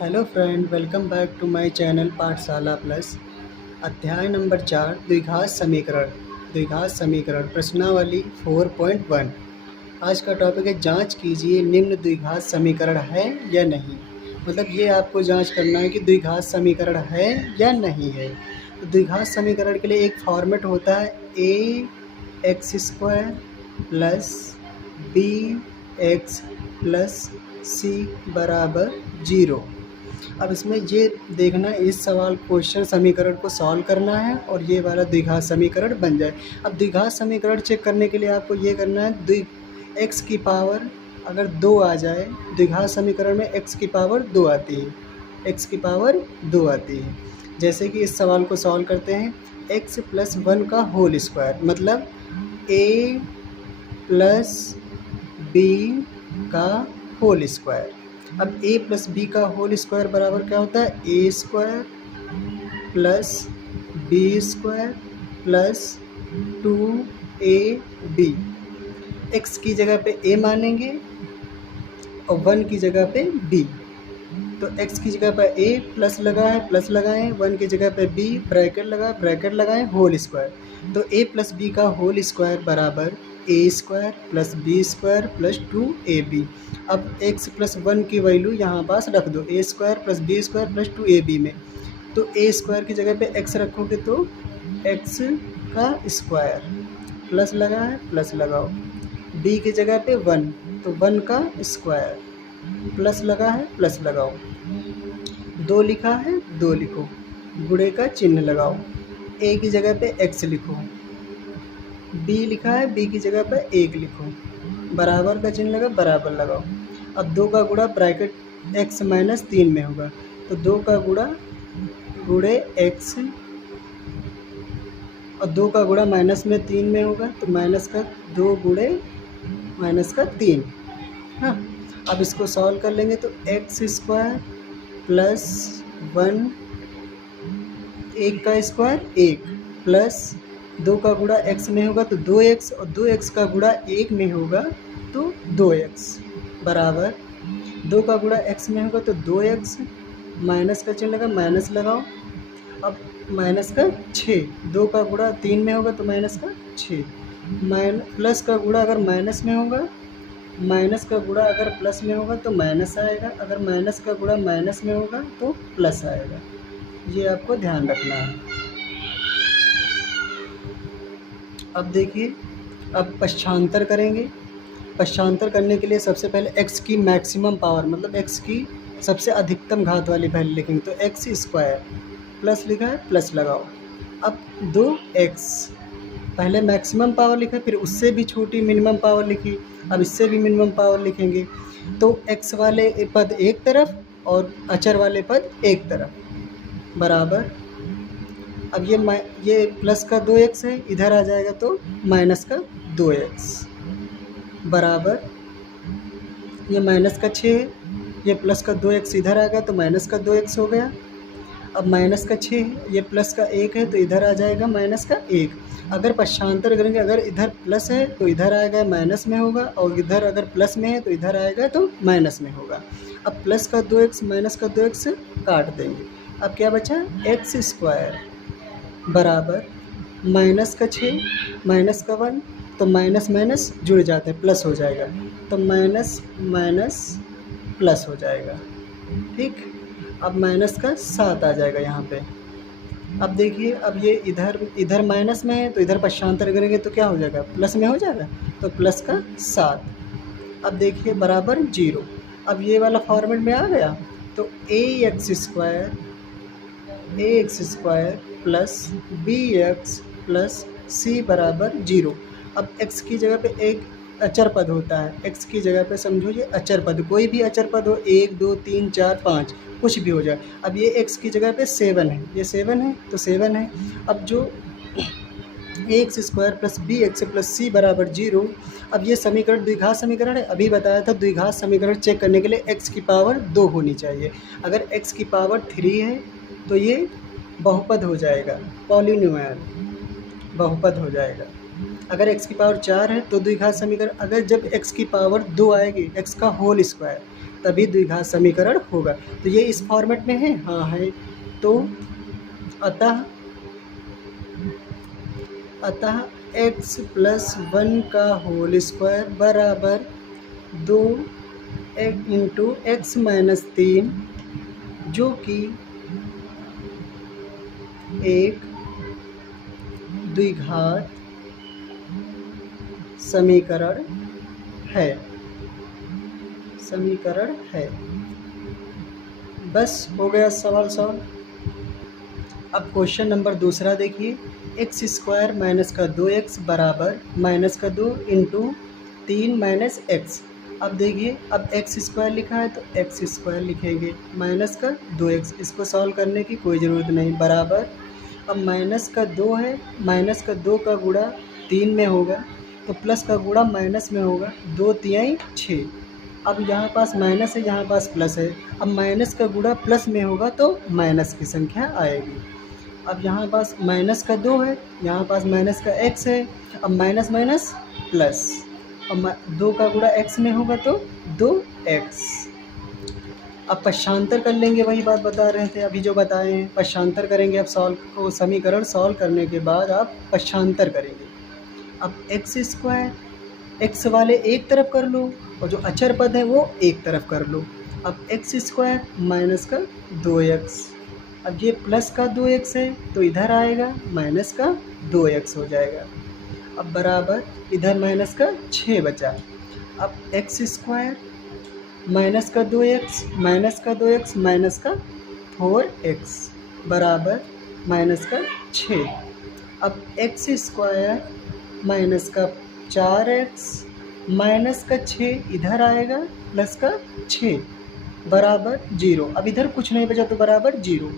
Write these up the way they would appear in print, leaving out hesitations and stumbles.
Hello friend, welcome back to my channel Pathshala plus. अध्याय number 4 द्विघात समीकरण। द्विघात समीकरण प्रश्नावली 4.1। आज का टॉपिक है जांच कीजिए निम्न द्विघात समीकरण है या नहीं। मतलब ये आपको जांच करना है कि द्विघात समीकरण है या नहीं है। तो द्विघात समीकरण के लिए एक फॉर्मेट होता है ax² plus bx plus c बराबर 0। अब इसमें ये देखना है, इस सवाल क्वेश्चन समीकरण को सॉल्व करना है और ये वाला द्विघात समीकरण बन जाए। अब द्विघात समीकरण चेक करने के लिए आपको ये करना है, x की पावर अगर 2 आ जाए, द्विघात समीकरण में x की पावर 2 आती है, x की पावर 2 आती है। जैसे कि इस सवाल को सॉल्व करते हैं, x प्लस 1 का होल स्क्वायर मतलब a प्लस b का होल स्क्वायर। अब a प्लस बी का होल स्क्वायर बराबर क्या होता है, A square plus B square plus 2ab। x की जगह पे a मानेंगे और 1 की जगह पे b। तो x की जगह पे a प्लस लगा है, प्लस लगाएं, 1 की जगह पे b, ब्रैकेट लगाएं, होल स्क्वायर। तो a प्लस बी का होल स्क्वायर बराबर A square plus B square plus 2ab। अब x प्लस 1 की वैल्यू यहाँ पास रख दो, A square plus B square plus 2ab में। तो ए स्क्वायर की जगह पे x रखोगे तो x का स्क्वायर, प्लस लगा है, प्लस लगाओ, b की जगह पे 1 तो 1 का स्क्वायर, प्लस लगा है, प्लस लगाओ, 2 लिखा है 2 लिखो, गुणे का चिन्ह लगाओ, a की जगह पे x लिखो, b लिखा है b की जगह पे 1 लिखो, बराबर का चिन्ह लगा, बराबर लगाओ। अब 2 का गुणा ब्रैकेट x माइनस 3 में होगा, तो 2 का गुणा गुणे x और 2 का गुणा माइनस में 3 में होगा, तो माइनस का 2 गुणे माइनस का 3। हाँ, अब इसको सॉल्व कर लेंगे तो एक्स स्क्वायर प्लस 1, 1 का स्क्वायर 1 प्लस 2 का गुणा x में होगा तो 2x और 2x का गुणा 1 में होगा तो 2x बराबर 2 का गुणा x में होगा तो 2x, माइनस का चिन्ह लगा, माइनस लगाओ। अब माइनस का 6, 2 का गुणा 3 में होगा तो माइनस का 6, प्लस का गुणा अगर माइनस में होगा, माइनस का गुणा अगर प्लस में होगा तो माइनस आएगा, अगर माइनस का गुणा माइनस में होगा तो प्लस आएगा। ये आपको ध्यान रखना है। अब देखिए, अब पश्चांतर करेंगे। पश्चांतर करने के लिए सबसे पहले x की मैक्सिमम पावर मतलब x की सबसे अधिकतम घात वाली वैल्यू लिखेंगे, तो एक्स स्क्वायर प्लस लिखा है, प्लस लगाओ। अब 2x, पहले मैक्सिमम पावर लिखा, फिर उससे भी छोटी मिनिमम पावर लिखी, अब इससे भी मिनिमम पावर लिखेंगे। तो x वाले पद एक तरफ और अचर वाले पद एक तरफ बराबर। अब ये प्लस का 2x है, इधर आ जाएगा तो माइनस का 2x बराबर, ये माइनस का 6 है, ये प्लस का 2x इधर आ गया तो माइनस का 2x हो गया। अब माइनस का 6 है, ये प्लस का 1 है तो इधर आ जाएगा माइनस का 1। अगर पश्चांतर करेंगे, अगर इधर प्लस है तो इधर आएगा माइनस में होगा, और इधर अगर प्लस में है तो इधर आएगा तो माइनस में होगा। अब प्लस का 2x माइनस का 2x काट देंगे, अब क्या बचा, एक्स स्क्वायर बराबर माइनस का 6 माइनस का 1, तो माइनस माइनस जुड़ जाते हैं, प्लस हो जाएगा, तो माइनस माइनस प्लस हो जाएगा। ठीक, अब माइनस का 7 आ जाएगा यहाँ पे। अब देखिए, अब ये इधर माइनस में है तो इधर पश्चांतर करेंगे तो क्या हो जाएगा, प्लस में हो जाएगा, तो प्लस का 7। अब देखिए बराबर 0। अब ये वाला फॉर्मेट में आ गया तो ax square plus bx plus c बराबर 0। अब x की जगह पे एक अचर पद होता है, x की जगह पे समझो ये अचर पद, कोई भी अचर पद हो, 1 2 3 4 5 कुछ भी हो जाए। अब ये x की जगह पे 7 है, ये 7 है तो 7 है। अब जो ax square plus bx plus c बराबर 0। अब ये समीकरण द्विघात समीकरण है, अभी बताया था द्विघात समीकरण चेक करने के लिए x की पावर 2 होनी चाहिए। अगर x की पावर 3 है तो ये बहुपद हो जाएगा, पॉलिनोमियल बहुपद हो जाएगा। अगर x की पावर 4 है तो द्विघात समीकरण, अगर जब x की पावर 2 आएगी, x का होल स्क्वायर, तभी द्विघात समीकरण होगा। तो ये इस फॉर्मेट में है, हाँ है। तो अतः x प्लस 1 का होल स्क्वायर बराबर 2 इंटू एक्स माइनस 3, जो कि एक द्विघात समीकरण है। बस हो गया सवाल सॉल्व। अब क्वेश्चन नंबर दूसरा देखिए, एक्स स्क्वायर माइनस का 2x बराबर माइनस का 2 इंटू 3 माइनस एक्स। अब देखिए, अब एक्स स्क्वायर लिखा है तो एक्स स्क्वायर लिखेंगे, माइनस का 2x, इसको सॉल्व करने की कोई ज़रूरत नहीं, बराबर। अब माइनस का 2 है, माइनस का 2 का गुणा 3 में होगा तो प्लस का गुणा माइनस में होगा, 2 तिहाई 6। अब यहाँ पास माइनस है, यहाँ पास प्लस है। अब माइनस का गुणा प्लस में होगा तो माइनस की संख्या आएगी। अब यहाँ पास माइनस का 2 है, यहाँ पास माइनस का x है। अब माइनस माइनस प्लस, अब 2 का गुणा x में होगा तो 2x। अब पश्चांतर कर लेंगे, वही बात बता रहे थे अभी जो बताए हैं, पश्चांतर करेंगे। अब समीकरण सॉल्व करने के बाद आप पश्चांतर करेंगे। अब एक्स स्क्वायर, एक्स वाले एक तरफ कर लो और जो अचर पद है वो एक तरफ कर लो। अब एक्स स्क्वायर माइनस का 2x, अब ये प्लस का 2x है तो इधर आएगा माइनस का 2x हो जाएगा। अब बराबर इधर माइनस का 6 बचा। अब एक्स स्क्वायर माइनस का 2x माइनस का 2x माइनस का 4x बराबर माइनस का 6। अब एक्स स्क्वायर माइनस का 4x माइनस का 6 इधर आएगा प्लस का 6 बराबर 0। अब इधर कुछ नहीं बचा तो बराबर 0।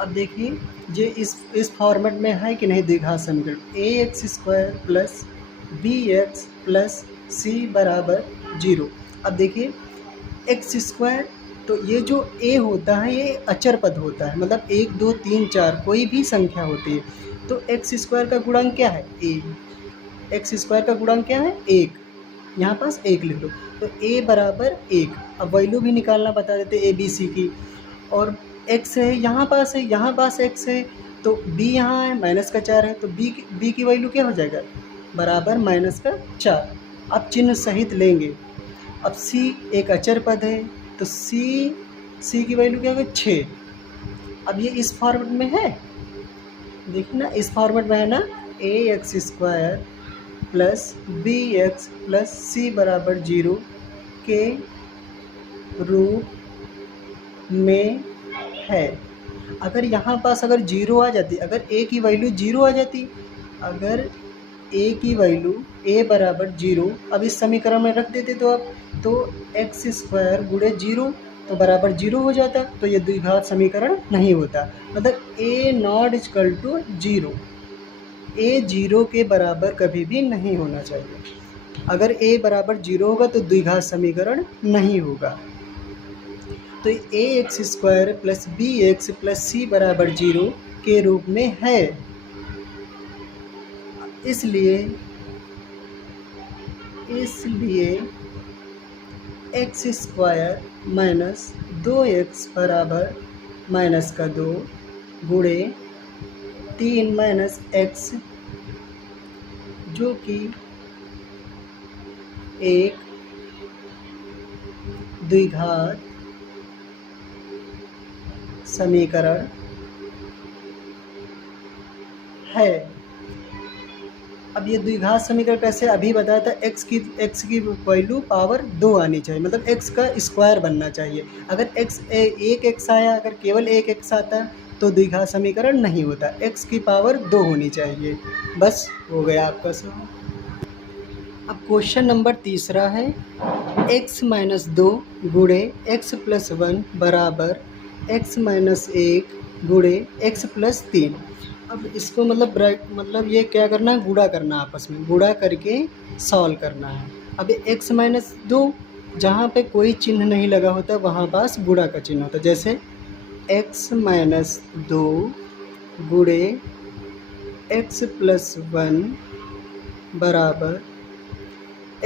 अब देखिए ये इस फॉर्मेट में है कि नहीं द्विघात समीकरण, ax square plus bx plus c बराबर 0। अब देखिए एक्स स्क्वायर, तो ये जो a होता है ये अचर पद होता है, मतलब 1 2 3 4 कोई भी संख्या होती है। तो एक्स स्क्वायर का गुणांक क्या है, a। एक्स स्क्वायर का गुणांक क्या है, 1। यहाँ पास 1 लिख लो तो a बराबर 1। अब वैल्यू भी निकालना बता देते a b c की। और x है यहाँ पास है, यहाँ पास x है तो b यहाँ है, माइनस का 4 है तो b की वैल्यू क्या हो जाएगा, बराबर माइनस का 4। अब चिन्ह सहित लेंगे। अब c एक अचर पद है तो c की वैल्यू क्या होगी, 6। अब ये इस फॉर्मेट में है, देखिए ना इस फॉर्मेट में है ना, ax square plus bx plus c बराबर 0 के रूप में है। अगर यहाँ पास अगर 0 आ जाती, अगर a की वैल्यू 0 आ जाती, अगर a की वैल्यू a बराबर 0 अब इस समीकरण में रख देते तो अब तो एक्स स्क्वायर गुणे 0 तो बराबर 0 हो जाता, तो ये द्विघात समीकरण नहीं होता। मतलब a not equal to 0, a 0 के बराबर कभी भी नहीं होना चाहिए। अगर a बराबर 0 होगा तो द्विघात समीकरण नहीं होगा। तो ax square plus bx plus c बराबर 0 के रूप में है, इसलिए एक्स स्क्वायर माइनस 2x बराबर माइनस का 2 गुणे 3 माइनस x, जो कि एक द्विघात समीकरण है। अब ये द्विघात समीकरण कैसे, अभी बताया था, x की वैल्यू पावर 2 आनी चाहिए, मतलब x का स्क्वायर बनना चाहिए। अगर एक x आया, अगर केवल एक x आता तो द्विघात समीकरण नहीं होता, x की पावर 2 होनी चाहिए। बस हो गया आपका सवाल। अब क्वेश्चन नंबर तीसरा है, x माइनस 2 गुणे x प्लस 1 बराबर x माइनस 1 गुणे x प्लस 3। अब इसको मतलब ये क्या करना है, गुणा करना, आपस में गुणा करके सॉल्व करना है। अब x माइनस 2 जहाँ पे कोई चिन्ह नहीं लगा होता वहाँ पास गुणा का चिन्ह होता है, जैसे x माइनस 2 गुणे x प्लस 1 बराबर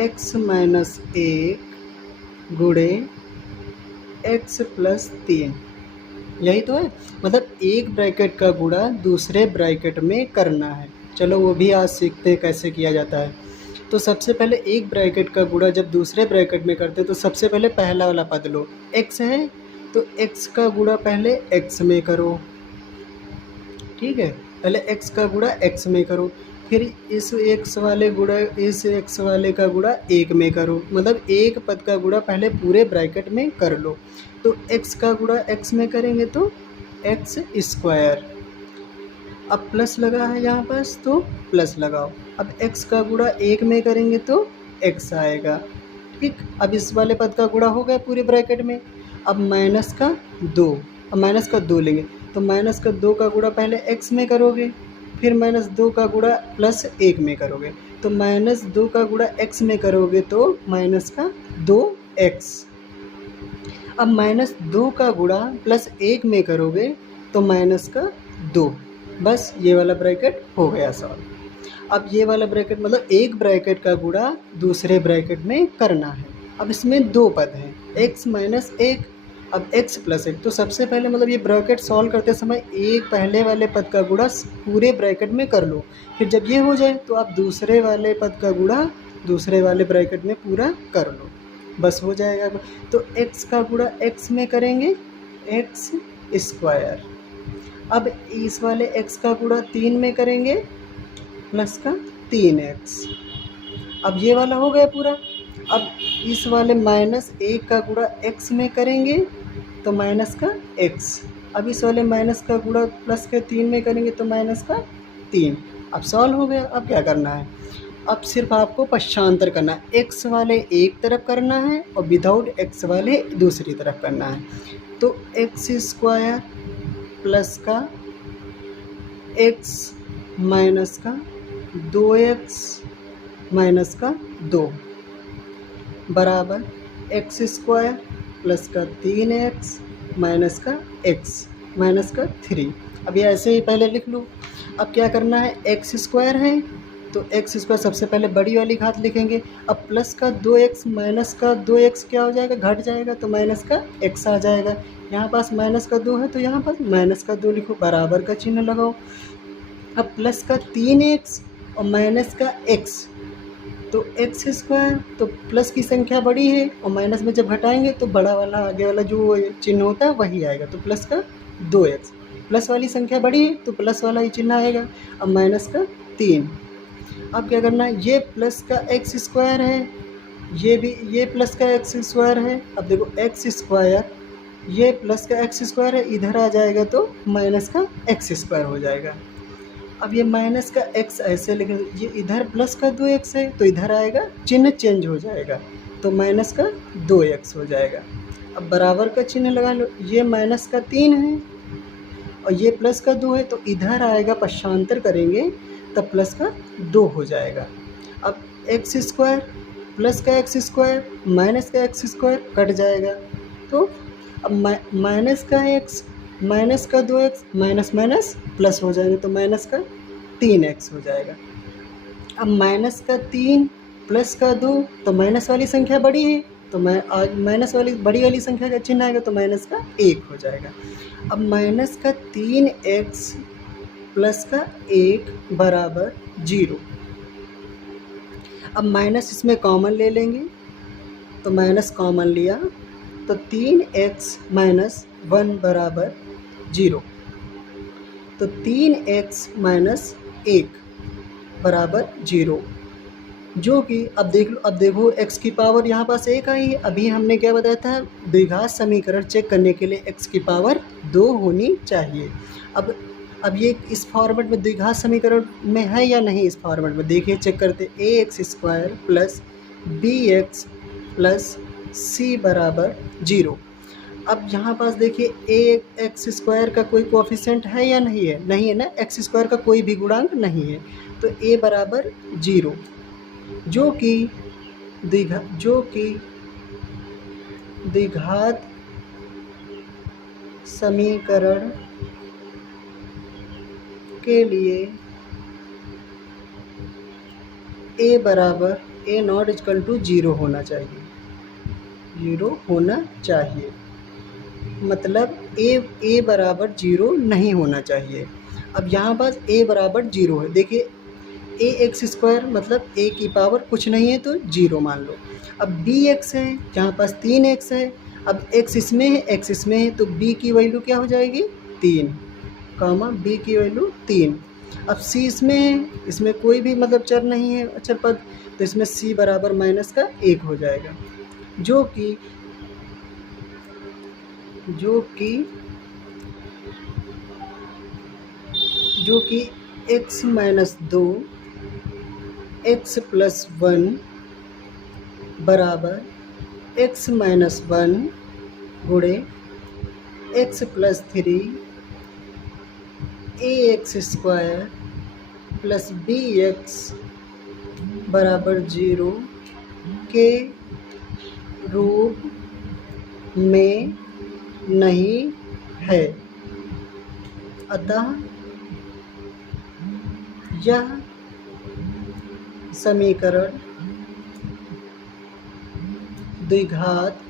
x माइनस 1 गुणे x प्लस 3, यही तो है। मतलब एक ब्रैकेट का गुणा दूसरे ब्रैकेट में करना है। चलो वो भी आज सीखते हैं कैसे किया जाता है। तो सबसे पहले एक ब्रैकेट का गुणा जब दूसरे ब्रैकेट में करते हैं तो सबसे पहले पहला वाला पद लो, x है तो x का गुणा पहले x में करो, ठीक है। पहले x का गुणा x में करो, फिर इस x वाले गुणा इस x वाले का गुणा 1 में करो। मतलब एक पद का गुणा पहले पूरे ब्रैकेट में कर लो। तो x का गुणा x में करेंगे तो x स्क्वायर, अब प्लस लगा है यहाँ पास तो प्लस लगाओ। अब x का गुणा 1 में करेंगे तो x आएगा, ठीक। अब इस वाले पद का गुणा हो गया पूरे ब्रैकेट में। अब माइनस का 2, अब माइनस का 2 लेंगे तो माइनस का 2 का गुणा पहले x में करोगे, फिर माइनस 2 का गुणा प्लस 1 में करोगे। तो माइनस 2 का गुणा x में करोगे तो माइनस का 2x। अब माइनस 2 का गुणा प्लस 1 में करोगे तो माइनस का 2। बस ये वाला ब्रैकेट हो गया सॉल्व। अब ये वाला ब्रैकेट मतलब एक ब्रैकेट का गुणा दूसरे ब्रैकेट में करना है। अब इसमें दो पद हैं, x माइनस 1 अब x प्लस 1। तो सबसे पहले मतलब ये ब्रैकेट सॉल्व करते समय एक पहले वाले पद का गुणा पूरे ब्रैकेट में कर लो, फिर जब ये हो जाए तो आप दूसरे वाले पद का गुणा दूसरे वाले ब्रैकेट में पूरा कर लो, बस हो जाएगा। तो x का गुणा x में करेंगे x स्क्वायर। अब इस वाले x का गुणा 3 में करेंगे प्लस का 3x। अब ये वाला हो गया पूरा। अब इस वाले माइनस 1 का गुणा x में करेंगे तो माइनस का x। अब इस वाले माइनस का गुणा प्लस के 3 में करेंगे तो माइनस का 3। अब सॉल्व हो गया। अब क्या करना है, अब सिर्फ आपको पक्षांतर करना है। x वाले एक तरफ करना है और विदाउट x वाले दूसरी तरफ करना है। तो x स्क्वायर प्लस का x माइनस का 2x माइनस का 2 बराबर x स्क्वायर प्लस का 3x माइनस का x माइनस का 3। अब ये ऐसे ही पहले लिख लो। अब क्या करना है, x स्क्वायर है तो x स्क्वायर सबसे पहले बड़ी वाली घात लिखेंगे। अब प्लस का 2x माइनस का 2x क्या हो जाएगा, घट जाएगा तो माइनस का x आ जाएगा। यहाँ पास माइनस का 2 है तो यहाँ पास माइनस का 2 लिखो, बराबर का चिन्ह लगाओ। अब प्लस का 3x और माइनस का x तो x स्क्वायर, तो प्लस की संख्या बड़ी है और माइनस में जब घटाएंगे तो बड़ा वाला आगे वाला जो चिन्ह होता है वही आएगा। तो प्लस का 2x, प्लस वाली संख्या बड़ी है तो प्लस वाला ही चिन्ह आएगा। अब माइनस का 3। अब क्या करना है, ये प्लस का x स्क्वायर है, ये प्लस का x स्क्वायर है। अब देखो x स्क्वायर, ये प्लस का x स्क्वायर है, इधर आ जाएगा तो माइनस का x स्क्वायर हो जाएगा। अब ये माइनस का x ऐसे लिख, ये इधर प्लस का 2x है तो इधर आएगा, चिन्ह चेंज हो जाएगा तो माइनस का 2x हो जाएगा। अब बराबर का चिन्ह लगा लो, ये माइनस का 3 है और ये प्लस का 2 है तो इधर आएगा, पक्षांतर करेंगे तब प्लस का 2 हो जाएगा। अब x स्क्वायर प्लस का x स्क्वायर माइनस का x स्क्वायर कट जाएगा तो अब माइनस का x माइनस का 2x माइनस माइनस प्लस हो जाएंगे तो माइनस का 3x हो जाएगा। अब माइनस का 3 प्लस का 2 तो माइनस वाली संख्या बड़ी है तो माइनस वाली बड़ी वाली संख्या का चिन्ह आएगा तो माइनस का 1 हो जाएगा। अब माइनस का 3x प्लस का 1 बराबर 0। अब माइनस इसमें कॉमन ले लेंगे तो माइनस कॉमन लिया तो 3x माइनस 1 बराबर 0। तो 3x माइनस 1 बराबर 0, जो कि अब देख लो, अब देखो x की पावर यहाँ पास 1 आई है। अभी हमने क्या बताया था, द्विघात समीकरण चेक करने के लिए x की पावर 2 होनी चाहिए। अब ये इस फॉर्मेट में द्विघात समीकरण में है या नहीं, इस फॉर्मेट में देखिए चेक करते। ax square plus bx plus c बराबर 0। अब यहाँ पास देखिए ax स्क्वायर का कोई कोएफिशिएंट है या नहीं है, नहीं है ना, x स्क्वायर का कोई भी गुणांक नहीं है तो a बराबर 0, जो कि द्विघात समीकरण के लिए a बराबर a नॉट इक्वल टू 0 होना चाहिए। 0 होना चाहिए, मतलब a बराबर 0 नहीं होना चाहिए। अब यहाँ पास a बराबर 0 है, देखिए ए एक्स स्क्वायर मतलब a की पावर कुछ नहीं है तो 0 मान लो। अब बी एक्स है, जहाँ पास 3x है, अब x इसमें है, x इसमें है, तो b की वैल्यू क्या हो जाएगी 3, कामा b की वैल्यू 3। अब c इसमें है, इसमें कोई भी मतलब चर नहीं है अचर पद, तो इसमें c बराबर माइनस का 1 हो जाएगा, जो कि x माइनस 2 x प्लस 1 बराबर x माइनस 1 गुणे x plus 3 ax square plus bx बराबर 0 के रूप में नहीं है। अतः यह समीकरण द्विघात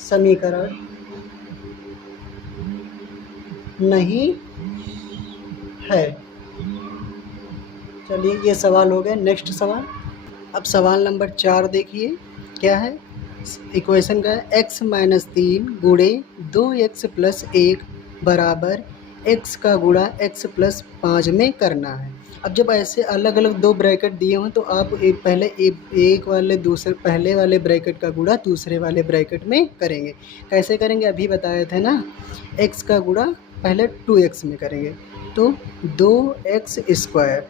समीकरण नहीं है। चलिए ये सवाल हो गया। नेक्स्ट सवाल, अब सवाल नंबर 4 देखिए क्या है। इक्वेशन का है x माइनस 3 गुणे 2x प्लस 1 बराबर x का गुणा x प्लस 5 में करना है। अब जब ऐसे अलग अलग दो ब्रैकेट दिए हों तो आप एक वाले दूसरे पहले वाले ब्रैकेट का गुणा दूसरे वाले ब्रैकेट में करेंगे। कैसे करेंगे अभी बताए थे ना, x का गुणा पहले 2x में करेंगे तो 2x स्क्वायर।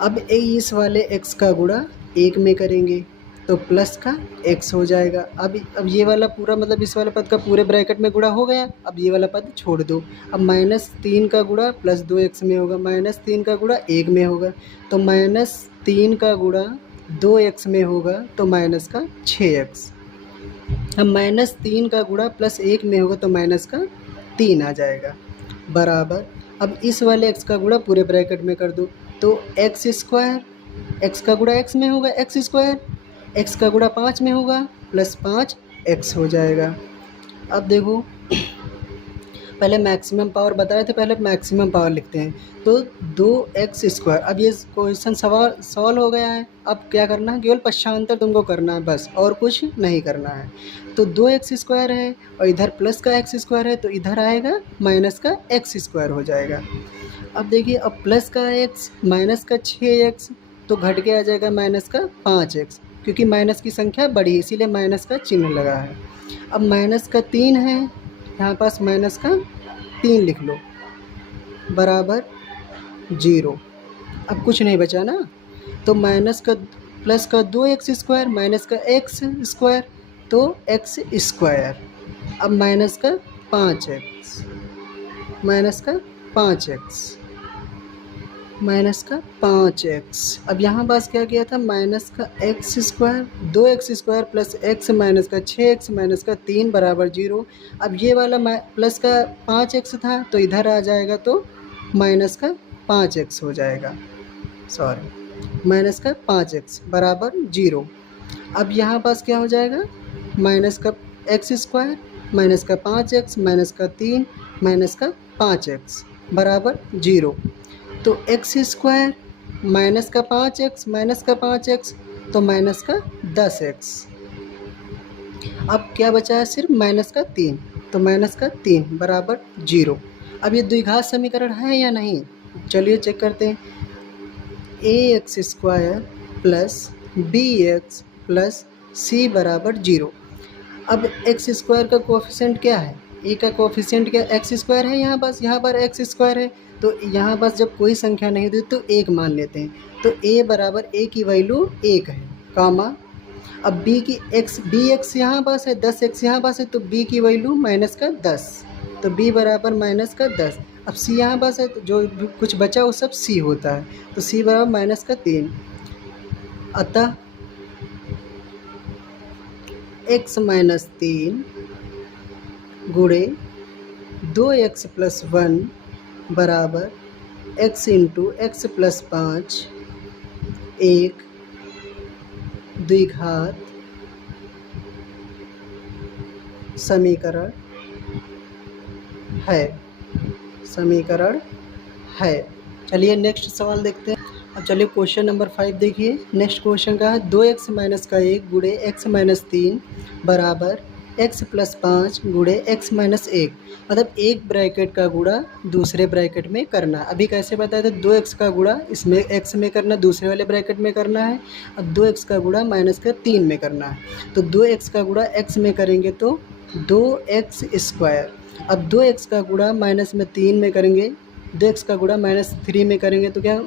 अब इस वाले x का गुणा 1 में करेंगे तो प्लस का x हो जाएगा। अब ये वाला पूरा मतलब इस वाले पद का पूरे ब्रैकेट में गुणा हो गया। अब ये वाला पद छोड़ दो। अब -3 का गुणा प्लस 2x में होगा, -3 का गुणा 1 में होगा तो -3 का गुणा 2x में होगा तो माइनस का 6x। अब -3 का गुणा प्लस 1 में होगा तो माइनस का 3 आ जाएगा बराबर। अब इस वाले x का गुणा पूरे ब्रैकेट में कर दो तो x स्क्वायर, x का गुणा x में होगा x स्क्वायर, x का गुणा 5 में होगा प्लस 5x हो जाएगा। अब देखो पहले मैक्सिमम पावर बताए थे, पहले मैक्सिमम पावर लिखते हैं तो 2x स्क्वायर। अब ये क्वेश्चन सॉल्व हो गया है। अब क्या करना है, केवल पश्चांतर तुमको करना है बस, और कुछ नहीं करना है। तो 2x स्क्वायर है और इधर प्लस का x स्क्वायर है तो इधर आएगा माइनस का x स्क्वायर हो जाएगा। अब देखिए अब प्लस का x माइनस का 6x तो घट के आ जाएगा माइनस का 5x, क्योंकि माइनस की संख्या बड़ी है इसीलिए माइनस का चिन्ह लगा है। अब माइनस का 3 है, यहाँ पास माइनस का 3 लिख लो बराबर 0। अब कुछ नहीं बचा ना, तो माइनस का प्लस का 2x स्क्वायर माइनस का x स्क्वायर तो x स्क्वायर। अब माइनस का 5x, माइनस का 5x, माइनस का 5x। अब यहाँ पास क्या किया था, माइनस का x square 2x square plus x minus का 6x माइनस का 3 बराबर 0। अब ये वाला प्लस का 5x था तो इधर आ जाएगा तो माइनस का 5x हो जाएगा, सॉरी माइनस का 5x बराबर 0। अब यहाँ पास क्या हो जाएगा, माइनस का x स्क्वायर माइनस का 5x माइनस का 3 माइनस का 5x बराबर 0। तो x स्क्वायर माइनस का 5x माइनस का 5x तो माइनस का 10x। अब क्या बचा है, सिर्फ माइनस का 3 तो माइनस का 3 बराबर 0। अब ये द्विघात समीकरण है या नहीं, चलिए चेक करते हैं। ax square plus bx plus c बराबर 0। अब x स्क्वायर का कोफिशिएंट क्या है, a का कोफिशिएंट क्या x स्क्वायर है, यहाँ पर x स्क्वायर है तो यहाँ बस जब कोई संख्या नहीं दी तो 1 मान लेते हैं। तो a बराबर a की वैल्यू 1 है, कामा अब b की bx यहाँ पास है 10x यहाँ पास है तो b की वैल्यू माइनस का 10 तो b बराबर माइनस का 10। अब c यहाँ पास है तो जो कुछ बचा वो सब c होता है तो c बराबर माइनस का 3। अतः x माइनस 3 गुणे 2x प्लस 1 बराबर x इंटू x प्लस 5 एक द्विघात समीकरण है, समीकरण है। चलिए नेक्स्ट सवाल देखते हैं। अब चलिए क्वेश्चन नंबर 5 देखिए। नेक्स्ट क्वेश्चन का है 2x माइनस का 1 गुणे x माइनस 3 बराबर x प्लस 5 गुणे x माइनस 1। मतलब एक ब्रैकेट का गुणा दूसरे ब्रैकेट में करना। अभी कैसे बताया था, 2x का गुणा इसमें x में करना, दूसरे वाले ब्रैकेट में करना है। अब 2x का गुणा माइनस का 3 में करना है। तो 2x का गुणा x में करेंगे तो 2x स्क्वायर। अब 2x का गुणा माइनस में 3 में करेंगे, 2x का गुणा माइनस 3 में करेंगे तो क्या,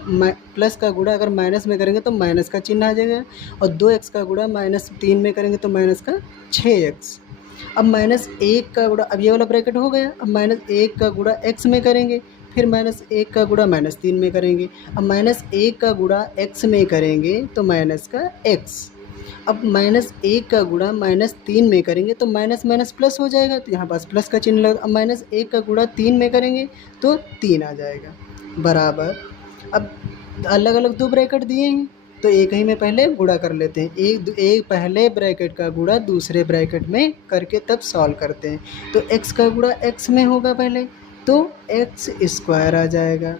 प्लस का गुणा अगर माइनस में करेंगे तो माइनस का चिन्ह आ जाएगा। और 2x का गुणा माइनस 3 में करेंगे तो माइनस का 6x। अब माइनस 1 का गुणा, अब ये वाला ब्रैकेट हो गया। अब माइनस 1 का गुणा x में करेंगे, फिर माइनस 1 का गुणा माइनस 3 में करेंगे। अब माइनस 1 का गुणा x में करेंगे तो माइनस का x। अब माइनस 1 का गुणा माइनस 3 में करेंगे तो माइनस माइनस प्लस हो जाएगा, तो यहाँ पास प्लस का चिन्ह लगा। अब माइनस 1 का गुणा 3 में करेंगे तो 3 आ जाएगा बराबर। अब अलग अलग दो ब्रैकेट दिए हैं तो एक ही में पहले गुणा कर लेते हैं। एक पहले ब्रैकेट का गुणा दूसरे ब्रैकेट में करके तब सॉल्व करते हैं। तो x का गुणा x में होगा पहले तो x स्क्वायर आ जाएगा।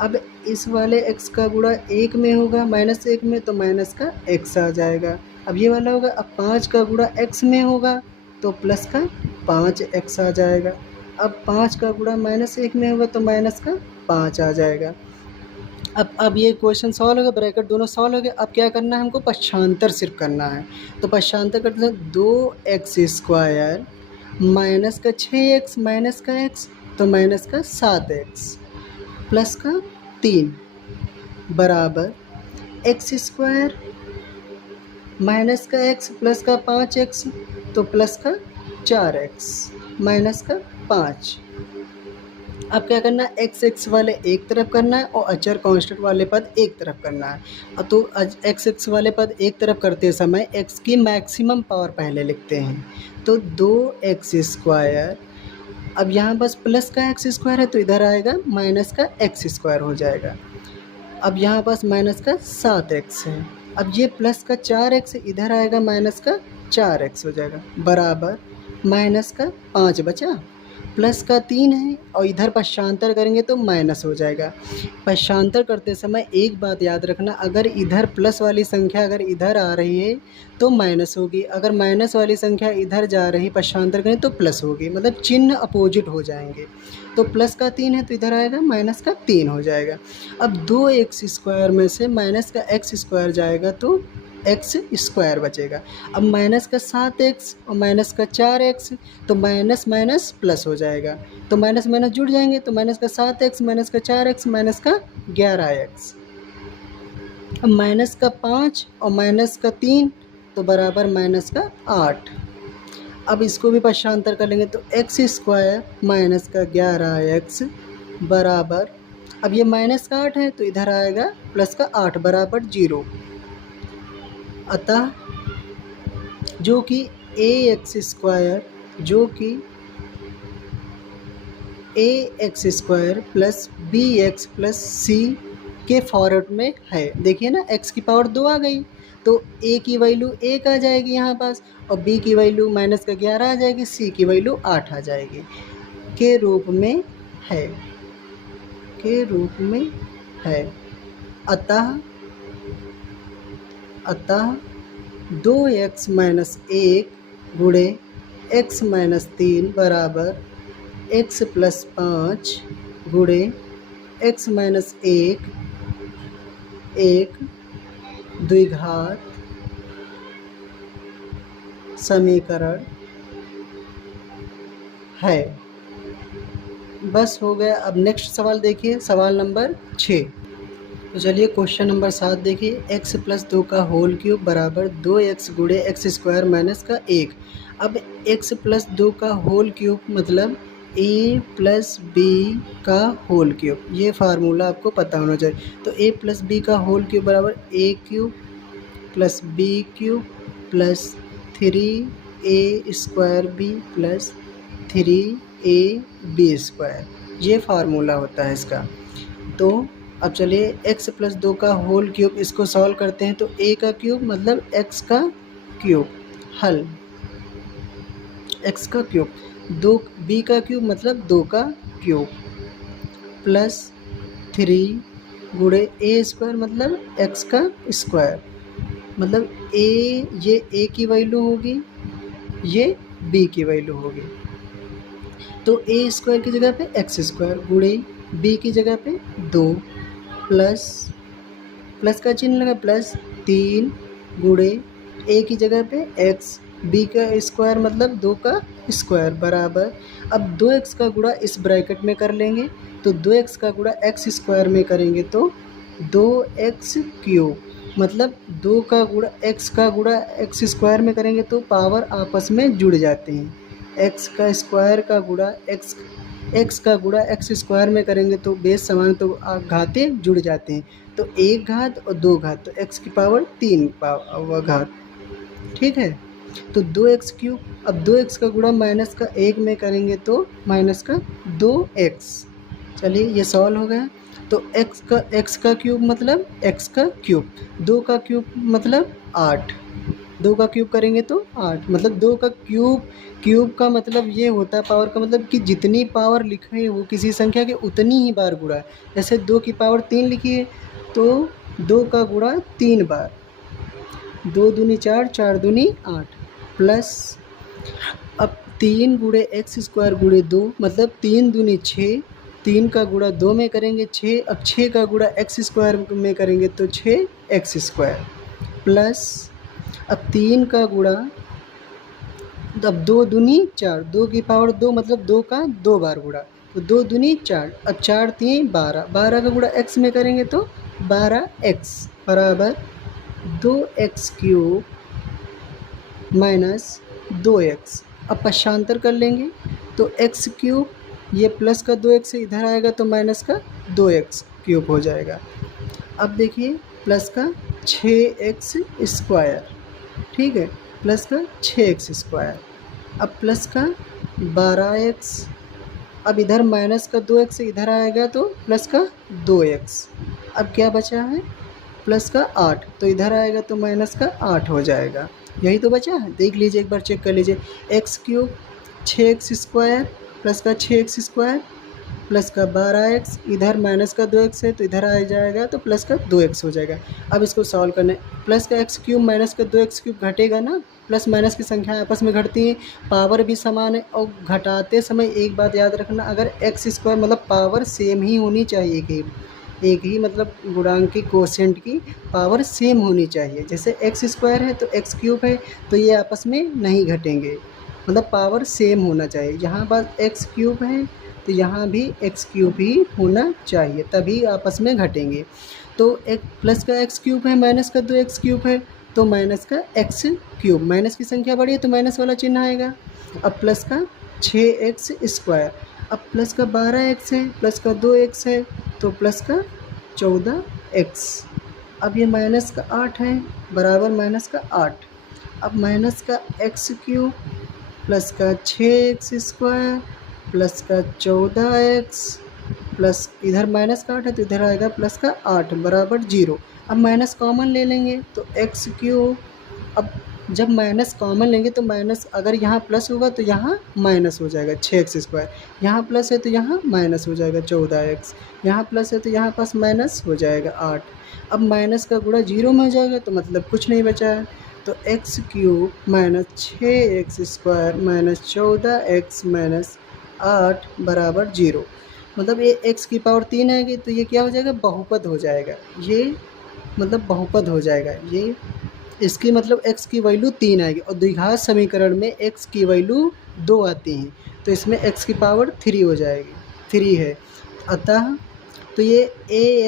अब इस वाले x का गुणा 1 में होगा माइनस 1 में तो माइनस का x आ जाएगा। अब ये वाला होगा, अब 5 का गुणा x में होगा तो प्लस का 5x आ जाएगा। अब 5 का गुणा माइनस 1 में होगा तो माइनस का 5 आ जाएगा। अब ये क्वेश्चन सॉल्व हो गया, ब्रैकेट दोनों सॉल्व हो गए। अब क्या करना है हमको, पक्षांतर सिर्फ करना है। तो पक्षांतर करते हैं 2x स्क्वायर माइनस का 6x माइनस का x तो माइनस का 7x प्लस का 3 बराबर x स्क्वायर माइनस का x प्लस का 5x तो प्लस का 4x माइनस का 5। अब क्या करना है, एक्स एक्स वाले एक तरफ करना है और अचर कांस्टेंट वाले पद एक तरफ करना है। तो एक्स एक्स वाले पद एक तरफ करते समय एक्स की मैक्सिमम पावर पहले लिखते हैं। तो 2x स्क्वायर, अब यहाँ बस प्लस का एक्स स्क्वायर है तो इधर आएगा माइनस का एक्स स्क्वायर हो जाएगा। अब यहाँ पास माइनस का 7x है, अब ये प्लस का 4x इधर आएगा माइनस का 4x हो जाएगा बराबर माइनस का 5 बचा, प्लस का 3 है और इधर पक्षांतर करेंगे तो माइनस हो जाएगा। पक्षांतर करते समय एक बात याद रखना, अगर इधर प्लस वाली संख्या अगर इधर आ रही है तो माइनस होगी, अगर माइनस वाली संख्या इधर जा रही पक्षांतर करें तो प्लस होगी, मतलब चिन्ह अपोजिट हो जाएंगे। तो प्लस का 3 है तो इधर आएगा माइनस का 3 हो जाएगा। अब 2x स्क्वायर में से माइनस का x स्क्वायर जाएगा तो एक्स स्क्वायर बचेगा। अब माइनस का 7x और माइनस का 4x तो माइनस माइनस प्लस हो जाएगा, तो माइनस माइनस जुड़ जाएंगे तो माइनस का 7x माइनस का 4x माइनस का 11x। अब माइनस का 5 और माइनस का 3 तो बराबर माइनस का 8। अब इसको भी पक्षांतर कर लेंगे तो एक्स स्क्वायर माइनस का 11x बराबर, अब ये माइनस का 8 है तो इधर आएगा प्लस का 8 बराबर 0। अतः जो कि ax square plus bx plus c के फॉर्मेट में है। देखिए ना, x की पावर 2 आ गई तो a की वैल्यू 1 आ जाएगी यहाँ पास, और b की वैल्यू माइनस का 11 आ जाएगी, c की वैल्यू 8 आ जाएगी के रूप में है। अतः 2x माइनस 1 गुणे x माइनस 3 बराबर x प्लस 5 गुणे x माइनस 1 द्विघात समीकरण है। बस हो गया। अब नेक्स्ट सवाल देखिए, सवाल नंबर 6। तो चलिए क्वेश्चन नंबर 7 देखिए। x प्लस 2 का होल क्यूब बराबर 2x गुणे एक्स स्क्वायर माइनस का 1। अब x प्लस 2 का होल क्यूब मतलब a प्लस बी का होल क्यूब, ये फार्मूला आपको पता होना चाहिए। तो a प्लस बी का होल क्यूब बराबर a cube plus b cube plus 3a square b plus 3ab square, ये फार्मूला होता है इसका। तो अब चलिए x प्लस 2 का होल क्यूब, इसको सॉल्व करते हैं तो a का क्यूब मतलब x का क्यूब, हल एक्स का क्यूब, दो बी का क्यूब मतलब 2 का क्यूब, प्लस 3 गुणे ए स्क्वायर मतलब एक्स का स्क्वायर, मतलब ये ए की वैल्यू होगी, ये बी की वैल्यू होगी। तो ए स्क्वायर की जगह पे एक्स स्क्वायर गुणे बी की जगह पे 2, प्लस का चिन्ह लगा, प्लस 3 गुणे ए की जगह पे एक्स, बी का स्क्वायर मतलब 2 का स्क्वायर बराबर, अब 2x का गुणा इस ब्रैकेट में कर लेंगे, तो 2x का गुणा एक्स स्क्वायर में करेंगे तो 2x क्यूब, मतलब 2 का गुणा एक्स का गुणा एक्स स्क्वायर में करेंगे तो पावर आपस में जुड़ जाते हैं, एक्स का स्क्वायर का गुणा एक्स का गुणा एक्स स्क्वायर में करेंगे तो बेस समान तो घाते जुड़ जाते हैं, तो 1 घात और 2 घात, तो x की पावर 3 घात, ठीक है। तो 2x क्यूब, अब 2x का गुणा माइनस का 1 में करेंगे तो माइनस का 2x, चलिए ये सॉल्व हो गया। तो x का क्यूब मतलब x का क्यूब, 2 का क्यूब मतलब 8, 2 का क्यूब करेंगे तो 8, मतलब 2 का क्यूब का मतलब ये होता है, पावर का मतलब कि जितनी पावर लिखी है वो किसी संख्या के उतनी ही बार गुणा है। जैसे 2 की पावर 3 लिखी है तो 2 का गुणा 3 बार, 2 दूनी 4, 4 दूनी 8, प्लस अब 3 गुणे एक्स स्क्वायर गुणे 2 मतलब 3 दूनी 6, 3 का गुणा 2 में करेंगे 6, अब 6 का गुणा एक्स स्क्वायर में करेंगे तो 6x स्क्वायर, प्लस अब 3 का गुणा, अब 2 दूनी 4, 2 की पावर 2 मतलब 2 का 2 बार गुणा, तो 2 दूनी 4, अब 4 3 12, 12 का गुणा x में करेंगे तो 12x बराबर 2x क्यूब माइनस 2x, अब पक्षांतर कर लेंगे तो x क्यूब, ये प्लस का 2x इधर आएगा तो माइनस का 2x क्यूब हो जाएगा। अब देखिए प्लस का 6x स्क्वायर, ठीक है, प्लस का 6x स्क्वायर, अब प्लस का 12x, अब इधर माइनस का 2x इधर आएगा तो प्लस का 2x, अब क्या बचा है प्लस का 8, तो इधर आएगा तो माइनस का 8 हो जाएगा, यही तो बचा है। देख लीजिए एक बार चेक कर लीजिए, x cube 6x square plus का 6x स्क्वायर प्लस का 12x, इधर माइनस का 2x है तो इधर आ जाएगा तो प्लस का 2x हो जाएगा। अब इसको सॉल्व करना है, प्लस का x क्यूब माइनस का 2x क्यूब घटेगा ना, प्लस माइनस की संख्या आपस में घटती हैं, पावर भी समान है, और घटाते समय एक बात याद रखना, अगर एक्स स्क्वायर मतलब पावर सेम ही होनी चाहिए, एक ही मतलब गुणांक की कोशेंट की पावर सेम होनी चाहिए, जैसे एक्स स्क्वायर है तो एक्स क्यूब है तो ये आपस में नहीं घटेंगे, मतलब पावर सेम होना चाहिए, यहाँ पर एक्स क्यूब है तो यहाँ भी एक्स क्यूब ही होना चाहिए तभी आपस में घटेंगे। तो एक प्लस का एक्स क्यूब है माइनस का 2x क्यूब है तो माइनस का एक्स क्यूब, माइनस की संख्या बढ़ी है तो माइनस वाला चिन्ह आएगा। अब प्लस का 6x स्क्वायर, अब प्लस का 12x है प्लस का 2x है तो प्लस का 14x, अब ये माइनस का 8 है बराबर माइनस का 8, अब माइनस का x क्यूब प्लस का 6x स्क्वायर प्लस का 14x प्लस इधर माइनस का 8 है तो इधर आएगा प्लस का 8 बराबर 0। अब माइनस कॉमन ले लेंगे तो x क्यूब, अब जब माइनस कॉमन लेंगे तो माइनस अगर यहाँ प्लस होगा तो यहाँ माइनस हो जाएगा 6x स्क्वायर, यहाँ प्लस है तो यहाँ माइनस हो जाएगा 14x, यहाँ प्लस है तो यहाँ पास माइनस हो जाएगा 8। अब माइनस का गुणा 0 में हो जाएगा तो मतलब कुछ नहीं बचा है, तो x cube minus 6x square minus 14x minus 8 बराबर 0, मतलब ये x की पावर 3 आएगी तो ये क्या हो जाएगा बहुपद हो जाएगा, ये मतलब बहुपद हो जाएगा, ये इसकी मतलब x की वैल्यू 3 आएगी और द्विघात समीकरण में x की वैल्यू 2 आती हैं तो इसमें x की पावर 3 हो जाएगी, 3 है, अतः तो ये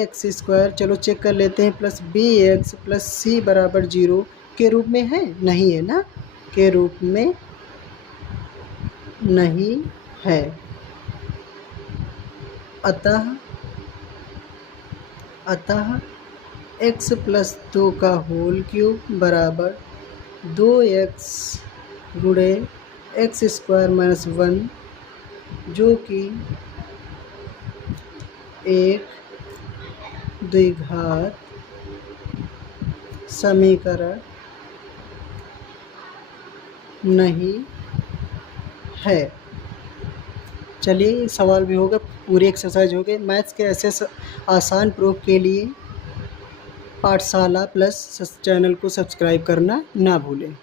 ax स्क्वायर चलो चेक कर लेते हैं प्लस bx प्लस c बराबर 0 के रूप में है, नहीं है ना, के रूप में नहीं है, अतः x प्लस 2 का होल क्यूब बराबर 2x गुणे एक्स स्क्वायर माइनस 1 जो कि एक द्विघात समीकरण नहीं है। चलिए सवाल भी हो गए, पूरी एक्सरसाइज हो गई। मैथ्स के ऐसे आसान प्रूफ के लिए पाठशाला प्लस चैनल को सब्सक्राइब करना ना भूलें।